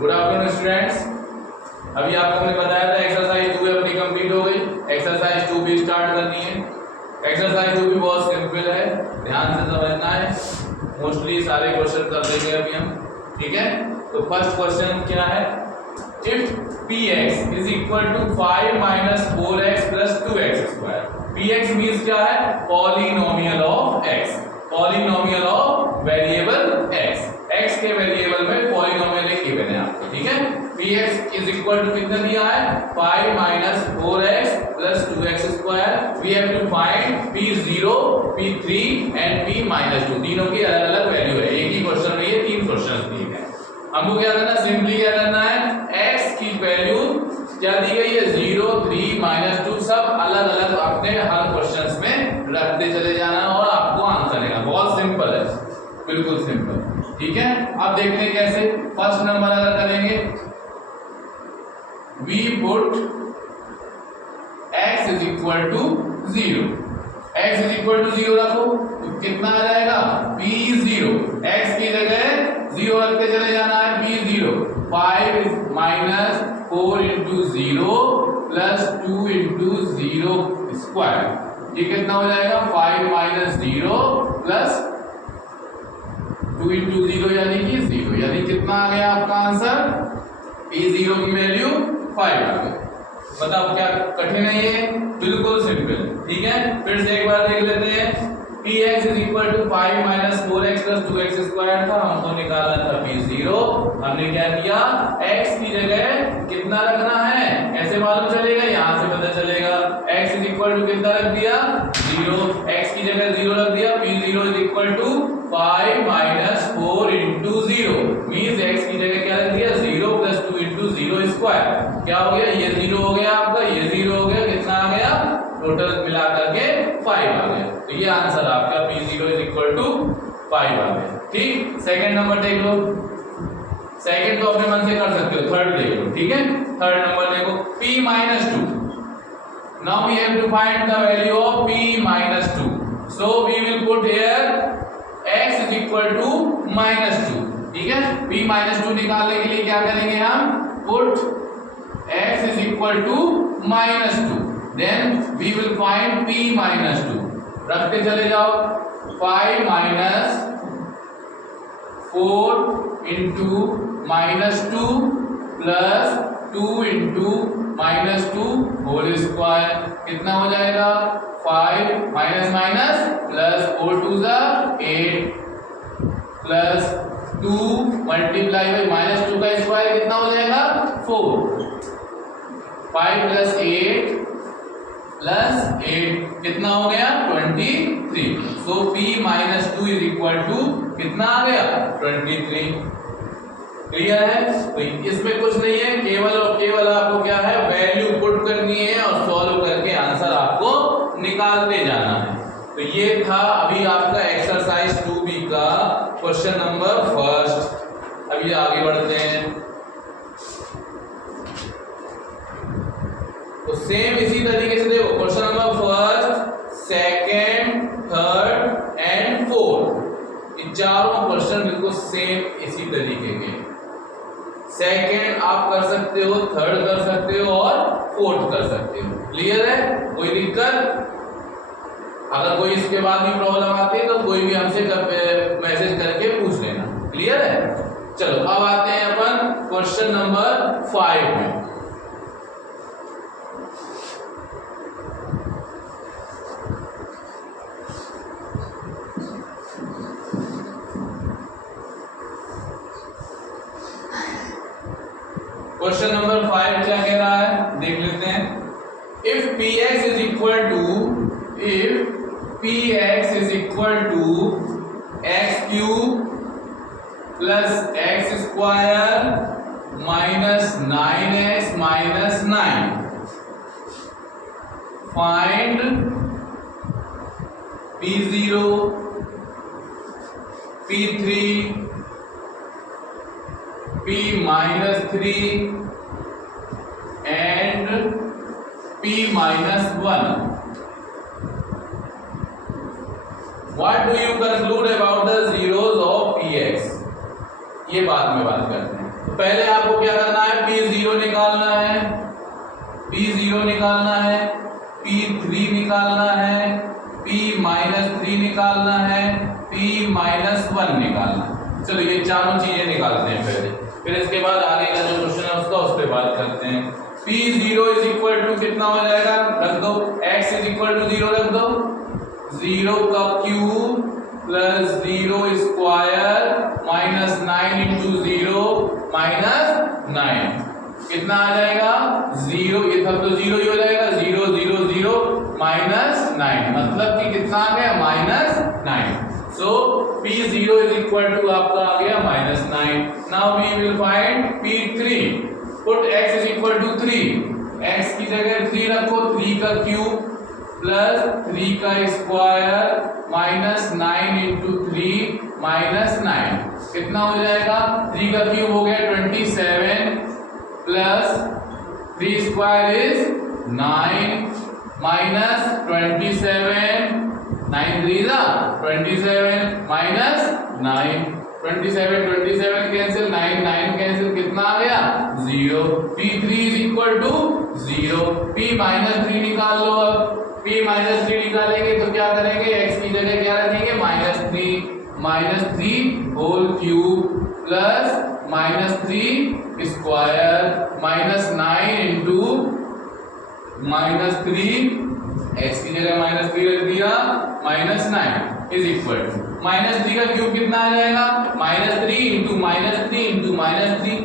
Good afternoon students. अभी आपको मैंने बताया था एक्सरसाइज 2 अपनी कंप्लीट हो गई। एक्सरसाइज 2 भी स्टार्ट करनी है। एक्सरसाइज 2 भी बहुत सिंपल है, ध्यान से समझना है। मोस्टली सारे क्वेश्चन कर देंगे अभी हम, ठीक है। तो फर्स्ट क्वेश्चन क्या है, if px is equal to 5 minus 4x plus 2x square. px means क्या है, polynomial of x, polynomial of variable x। x के वेरिएबल में पॉलिनोमियल एक गिवन है आपको, ठीक है। px इज इक्वल टू कितना दिया है, 5 minus 4x plus 2x square. We have to find p0, p3 and p minus 2। तीनों की अलग अलग वैल्यू है, एक ही क्वेश्चन में ये 3 क्वेश्चन दिए गए। हमको क्या करना है, सिंपली क्या करना है, x की वैल्यू क्या दी गई है, 0, 3, माइनस 2 सब अलग अलग अपने हर क्वेश्चंस में रखते चले जाना और आपको आंसर देना। बहुत सिंपल है, बिल्कुल सिंपल, ठीक है। अब देखते हैं कैसे। फर्स्ट नंबर अगर करेंगे, we put x is equal to 0। x is equal to 0 रखो तो कितना आ जाएगा, p0। x की जगह 0 रखते चले जाना है, p0। 5 minus 4 into 0 plus 2 into 0 square. ये कितना हो जाएगा, 5 माइनस 0 प्लस 2 इंटू 0 यानी कि 0। यानी कितना आ गया आपका आंसर, p0 की वैल्यू 5 आ गई। बताओ क्या कठिन है ये, बिल्कुल सिंपल, ठीक है। फिर से एक बार देख लेते हैं। px is equal to 5 minus 4x plus 2x square था, हमको निकालना था p0। हमने क्या किया, x की जगह कितना रखना है, ऐसे मालूम चलेगा, यहाँ से पता चलेगा। x इज इक्वल टू कितना रख दिया, 0। x की जगह 0 रख दिया, p0 is equal to 5 minus 4 into 0 means x की जगह क्या रख दिया, 0 प्लस 2 इंटू 0 स्क्वायर। क्या हो गया, ये 0 हो गया आपका, ये 0 हो गया, कितना आ गया, टोटल मिला करके 5 आ गया। तो ये आंसर आपका p0 इज इक्वल टू 5 आ गया, ठीक। सेकंड नंबर देख लो, सेकंड तो अपने मन से कर सकते हो, थर्ड देख लो, ठीक है। थर्ड नंबर देखो, p minus 2। Now we have to find the value of p minus 2। So we will put here x is equal to minus 2, ठीक है। p माइनस 2 निकालने के लिए क्या करेंगे हम, put x is equal to minus 2, then we will find p minus 2। रखते चले जाओ, 5 minus 4 into minus 2 plus 2 into minus 2 whole square. कितना हो जाएगा, 5 माइनस माइनस प्लस 4 टू ज़ा 8 प्लस 2 मल्टीप्लाई बाई माइनस 2 का स्क्वायर कितना हो जाएगा, 4। 5 प्लस 8 प्लस 8 कितना हो गया, 23। So p minus 2 is equal to कितना आ गया, 23। क्लियर है। तो इसमें कुछ नहीं है, केवल और केवल आपको क्या है, वैल्यू पुट करनी है और सॉल्व करके आंसर आपको निकालते जाना है। तो ये था अभी आपका एक्सरसाइज 2b का क्वेश्चन नंबर फर्स्ट। अभी आगे बढ़ते हैं। तो सेम इसी तरीके से देखो, question number first, second, third and fourth, ये चारों क्वेश्चन बिल्कुल सेम इसी तरीके के। सेकंड आप कर सकते हो, थर्ड कर सकते हो और फोर्थ कर सकते हो। क्लियर है, कोई दिक्कत? अगर कोई इसके बाद भी प्रॉब्लम आती है तो कोई भी हमसे मैसेज करके पूछ लेना। क्लियर है। चलो अब आते हैं अपन क्वेश्चन नंबर 5 में। क्वेश्चन नंबर 5 क्या कह रहा है, देख लेते हैं। If px is equal to x cube plus x square minus 9x minus 9, find p0, p3, p minus 3 and p minus 1. What do you conclude about the zeros of px? ये बाद में बात करते हैं। तो पहले आपको क्या करना है, P0 निकालना है, P0 निकालना है, P3 निकालना है, P-3 निकालना है, P-1 निकालना है। चलो ये चारों चीजें निकालते हैं पहले, फिर इसके बाद आगे का जो क्वेश्चन है उसका उस पर बात करते हैं। P0 इज इक्वल टू कितना हो जाएगा, रख दो, x इज इक्वल टू 0 रख दो, 0 का cube plus 0 square minus 9 into 0 minus 9 कितना आ जाएगा 0, ये सब तो 0 ही हो जाएगा, 0 0 0 माइनस 9 मतलब कि कितना आ गया -9। सो P0 इज इक्वल टू आपका आ गया -9। Now we will find P3, put x is equal to 3, x की जगह 3 रखो, 3 का क्यूब प्लस 3 का स्क्वायर माइनस 9 इंटू 3 माइनस 9 कितना हो जाएगा, 3 का क्यूब हो गया 27 प्लस 3 स्क्वायर इज 9 माइनस 27, 9 3 जा 27 माइनस 9, 27 27 कैंसिल, 9 9 कैंसिल, कितना आ गया 0। P3 is equal to 0। P-3 निकाल लो, अब P-3 निकालेंगे तो क्या करेंगे, x की जगह क्या रखेंगे -3 whole cube plus -3 square minus 9 into -3, x की जगह -3 रख दिया, -9 इज इक्वल टू -3 का क्यूब कितना आ जाएगा, -3 इंटू -3 इंटू -3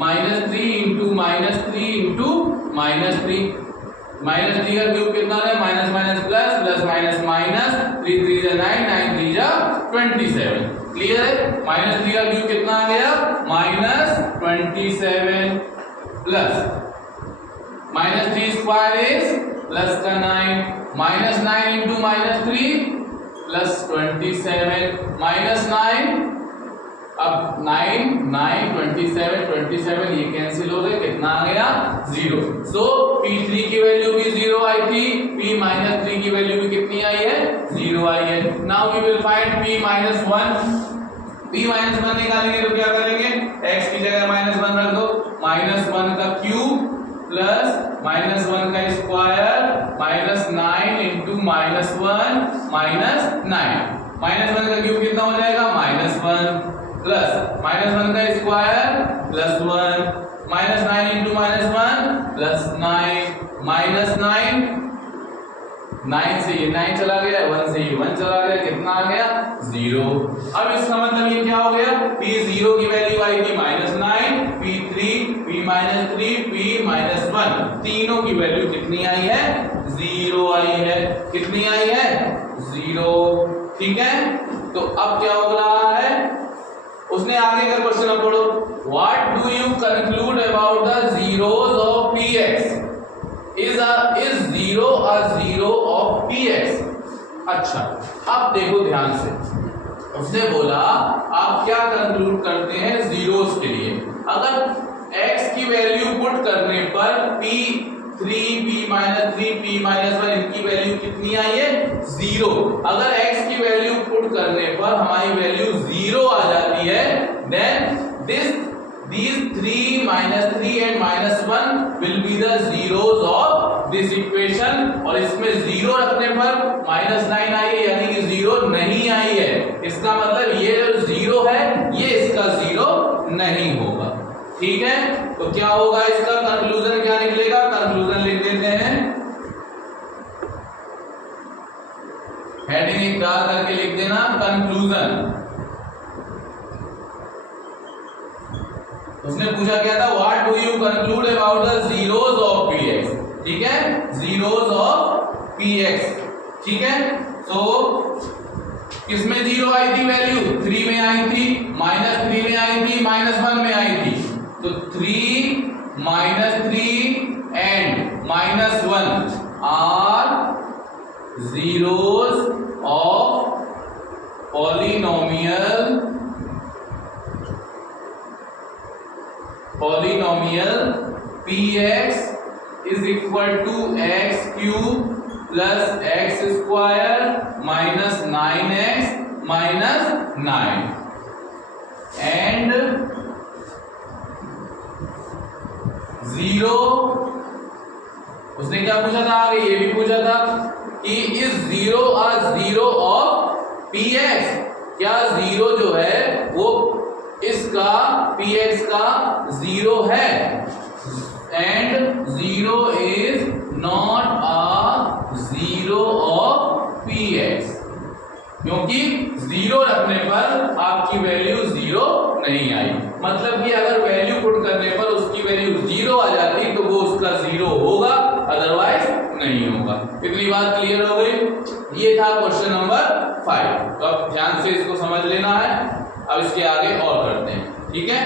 -3 इंटू -3 इंटू -3 -3 का क्यूब कितना है, minus minus plus plus minus minus, 3 3 जा 9 9 3 जा 27। क्लियर है, -3 का क्यूब कितना आ गया -27 प्लस -3 स्क्वायर इज प्लस का 9 -9 इंटू -3 प्लस 27 -9, अब 9 9 27 27 ये कैंसिल हो गए, कितना आ गया 0। सो P3 की वैल्यू भी 0 आई थी, P-3 की वैल्यू भी कितनी आई है 0 आई है। Now we will find P-1, P-1 निकालेंगे तो क्या करेंगे, x की जगह -1 रख दो, -1 का क्यूब प्लस -1 का स्क्वायर माइनस 9 इंटू -1 माइनस 9, -1 का क्यूब कितना हो जाएगा -1 प्लस -1 का स्क्वायर प्लस 1 -9 इंटू -1 प्लस 9 9 से ये 9 चला गया, 1 से ये 1 चला गया, कितना आ गया 0। अब इसका मतलब ये क्या हो गया, P0 की वैल्यू आई थी -9, P3 P-3 P-1 तीनों की वैल्यू कितनी आई है 0 आई है, कितनी आई है 0। ठीक है, तो अब क्या हो रहा है, उसने आगे का क्वेश्चन अब पढ़ो, what do you conclude about the zeros of px, is 0 a zero of px। अच्छा अब देखो ध्यान से, उसने बोला आप क्या कंक्लूड करते हैं जीरोस के लिए, अगर x की वैल्यू पुट करने पर P3 P-3 P-1 इनकी वैल्यू कितनी आई है 0। अगर x की वैल्यू पुट करने पर हमारी वैल्यू 0 आ जाती है, then these 3 -3 and -1 will be the zeros of this equation। और इसमें 0 रखने पर -9 आई है, यानी कि 0 नहीं आई है, इसका मतलब ये जो 0 है ये इसका 0 नहीं होगा। ठीक है, तो क्या होगा, इसका कंक्लूजन क्या निकलेगा, कंक्लूजन लिख देते हैं, हेडिंग एक डाल करके लिख देना कंक्लूजन। उसने पूछा क्या था, what do you conclude about the zeros of px। ठीक है, जीरोस ऑफ px। ठीक है, तो किसमें 0 आई थी वैल्यू, 3 में आई थी, -3 में आई थी, -1 में आई थी, तो 3 -3 and -1 are zeros of polynomial px is equal to x cube plus x square minus 9x minus 9 and zero, उसने क्या पूछा था आगे, ये भी पूछा था कि is zero a zero of P x, क्या जीरो जो है वो इसका पी एक्स का जीरो है, and zero is not a zero of P x, क्योंकि जीरो रखने पर आपकी वैल्यू जीरो नहीं आई, मतलब कि अगर वैल्यू पुट करने पर उसकी वैल्यू जीरो आ जाती तो वो उसका जीरो होगा, अदरवाइज नहीं होगा। इतनी बात क्लियर हो गई। ये था क्वेश्चन नंबर 5। तो अब ध्यान से इसको समझ लेना है। अब इसके आगे और करते हैं, ठीक है।